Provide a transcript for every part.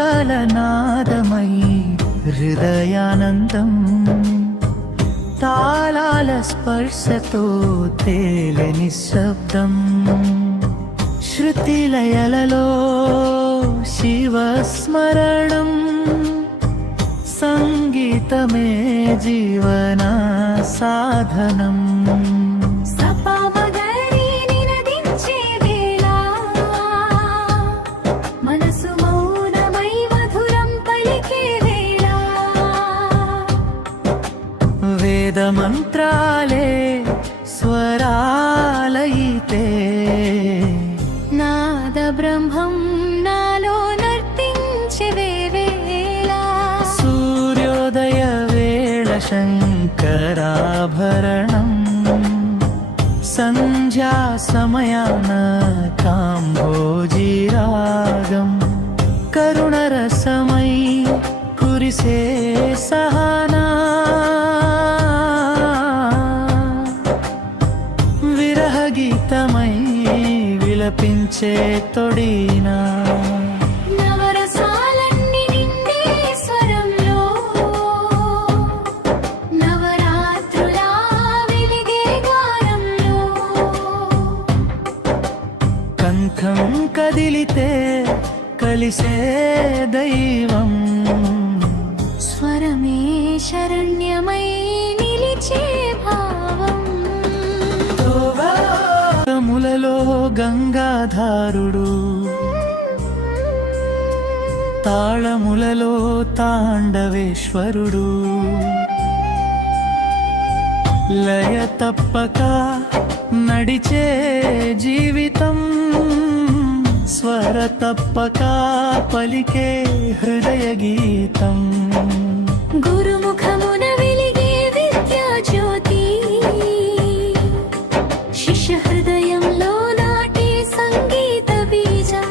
రాగాల నాదమై హృదయానందం తాళాల స్పర్శతో తేలె నిశ్శబ్దం శృతిలయలలో శివస్మరణం సంగీతమే జీవన సాధనం వేద మంత్రాలే స్వరాలయితే నాద బ్రహ్మం నాలో నర్తించే వేళ సూర్యోదయ వేళ శంకరాభరణం సంధ్యా సమయాన కాంభోజీ రాగం కరుణరసమై కురిసే సహనా గీతమై విలపించే తొడినా నవరసాలన్నీ నిండే స్వరంలో నవరాత్రులా వెలిగే గానంలో కంఠం కదిలితే కలిసే దైవం స్వరమే శరణ్యమై నిలిచే భావం ములలో గంగాధారుడు తాళములలో తాండవేశ్వరుడు లయ తప్పక నడిచే జీవితం స్వర తప్పక పలికే హృదయ గీతం గురుముఖమున వెలిగే విద్యా జ్యోతి శిష్య హృదయంలో నాటే సంగీత బీజం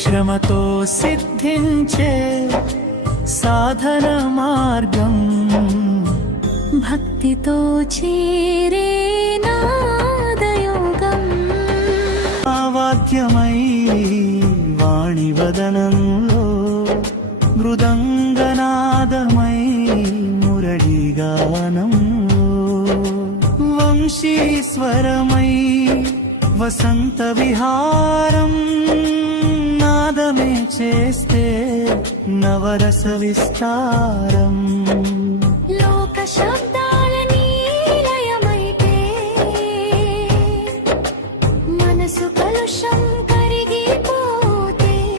శ్రమతో సిద్ధించే సాధన మార్గం భక్తితో చేరే నాదయోగం వాద్యమై వాణివదనంలో మృదంగనాదమై మురళీగానంలో వంశీస్వరమై వసంత విహారం నాదమే చేస్తే నవరస విస్తారం లోక శబ్ద